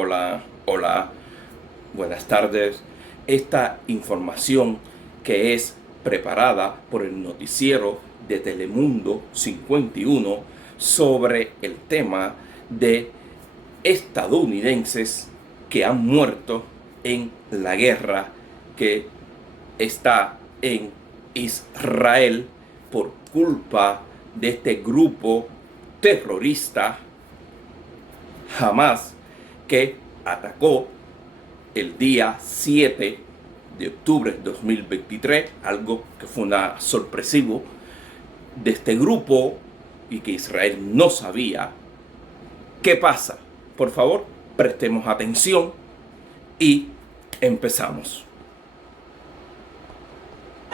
Hola, hola, buenas tardes. Esta información que es preparada por el noticiero de Telemundo 51 sobre el tema de estadounidenses que han muerto en la guerra que está en Israel por culpa de este grupo terrorista Hamas, que atacó el día 7 de octubre de 2023, algo que fue una sorpresivo de este grupo y que Israel no sabía. ¿Qué pasa? Por favor, prestemos atención y empezamos.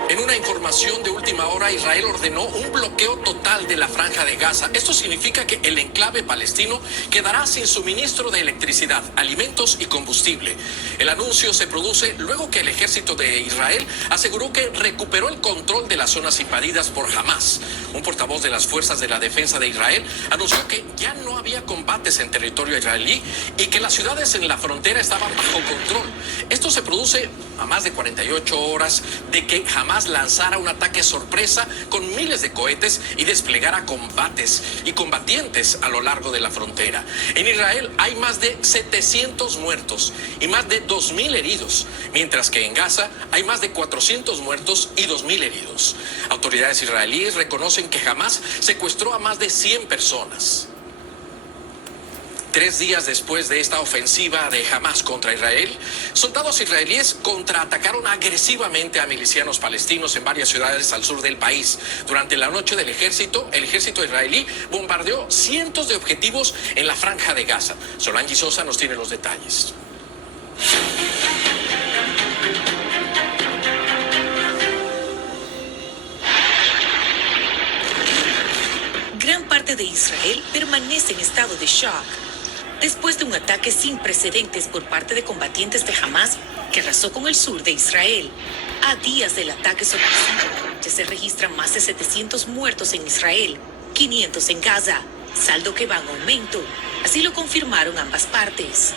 En una información de última hora, Israel ordenó un bloqueo total de la Franja de Gaza. Esto significa que el enclave palestino quedará sin suministro de electricidad, alimentos y combustible. El anuncio se produce luego que el ejército de Israel aseguró que recuperó el control de las zonas invadidas por Hamas. Un portavoz de las Fuerzas de la Defensa de Israel anunció que ya no había combates en territorio israelí y que las ciudades en la frontera estaban bajo control. Esto se produce a más de 48 horas de que Hamas lanzara un ataque sorpresa con miles de cohetes y desplegara combates y combatientes a lo largo de la frontera. En Israel hay más de 700 muertos y más de 2.000 heridos, mientras que en Gaza hay más de 400 muertos y 2.000 heridos. Autoridades israelíes reconocen que Hamas secuestró a más de 100 personas. 3 días después de esta ofensiva de Hamas contra Israel, soldados israelíes contraatacaron agresivamente a milicianos palestinos en varias ciudades al sur del país. Durante la noche del ejército, el ejército israelí bombardeó cientos de objetivos en la Franja de Gaza. Solange Sosa nos tiene los detalles. Gran parte de Israel permanece en estado de shock después de un ataque sin precedentes por parte de combatientes de Hamas que arrasó con el sur de Israel. A días del ataque sorpresivo, ya se registran más de 700 muertos en Israel, 500 en Gaza, saldo que va en aumento. Así lo confirmaron ambas partes.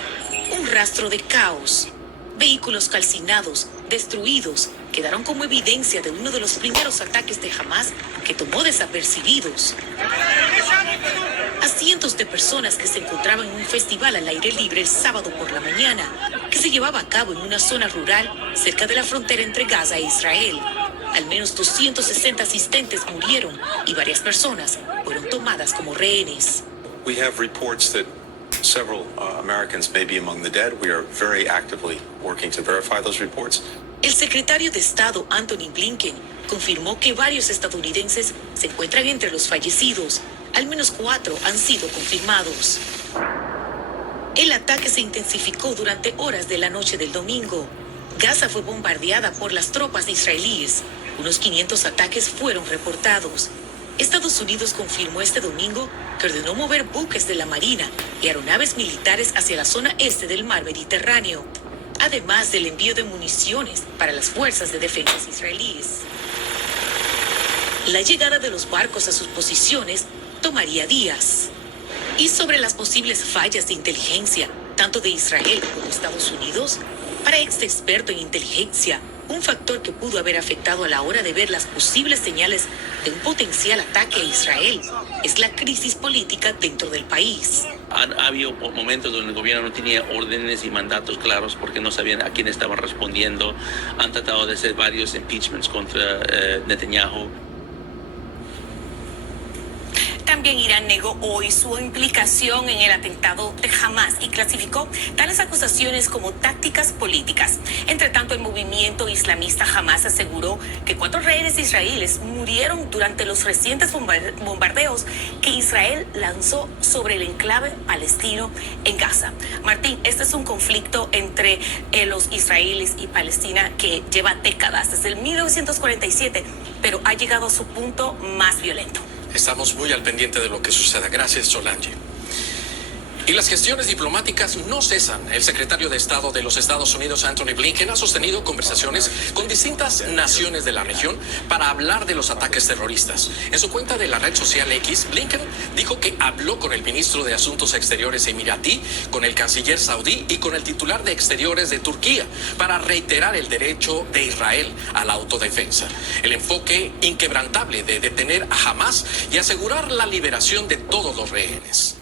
Un rastro de caos. Vehículos calcinados, destruidos, quedaron como evidencia de uno de los primeros ataques de Hamas que tomó desapercibidos a cientos de personas que se encontraban en un festival al aire libre el sábado por la mañana, que se llevaba a cabo en una zona rural cerca de la frontera entre Gaza e Israel. Al menos 260 asistentes murieron y varias personas fueron tomadas como rehenes. We have reports that several Americans may be among the dead. We are very actively working to verify those reports. El secretario de Estado, Antony Blinken, confirmó que varios estadounidenses se encuentran entre los fallecidos. Al menos 4 han sido confirmados. El ataque se intensificó durante horas de la noche del domingo. Gaza fue bombardeada por las tropas israelíes. Unos 500 ataques fueron reportados. Estados Unidos confirmó este domingo que ordenó mover buques de la Marina y aeronaves militares hacia la zona este del mar Mediterráneo, además del envío de municiones para las fuerzas de defensa israelíes. La llegada de los barcos a sus posiciones tomaría días. Y sobre las posibles fallas de inteligencia, tanto de Israel como de Estados Unidos, para este experto en inteligencia, un factor que pudo haber afectado a la hora de ver las posibles señales de un potencial ataque a Israel es la crisis política dentro del país. Ha habido momentos donde el gobierno no tenía órdenes y mandatos claros porque no sabían a quién estaban respondiendo. Han tratado de hacer varios impeachments contra Netanyahu. También Irán negó hoy su implicación en el atentado de Hamas y clasificó tales acusaciones como tácticas políticas. Entre tanto, el movimiento islamista Hamas aseguró que 4 rehenes israelíes murieron durante los recientes bombardeos que Israel lanzó sobre el enclave palestino en Gaza. Martín, este es un conflicto entre los israelíes y Palestina que lleva décadas, desde el 1947, pero ha llegado a su punto más violento. Estamos muy al pendiente de lo que suceda. Gracias, Solange. Y las gestiones diplomáticas no cesan. El secretario de Estado de los Estados Unidos, Anthony Blinken, ha sostenido conversaciones con distintas naciones de la región para hablar de los ataques terroristas. En su cuenta de la red social X, Blinken dijo que habló con el ministro de Asuntos Exteriores emiratí, con el canciller saudí y con el titular de Exteriores de Turquía para reiterar el derecho de Israel a la autodefensa. El enfoque inquebrantable de detener a Hamás y asegurar la liberación de todos los rehenes.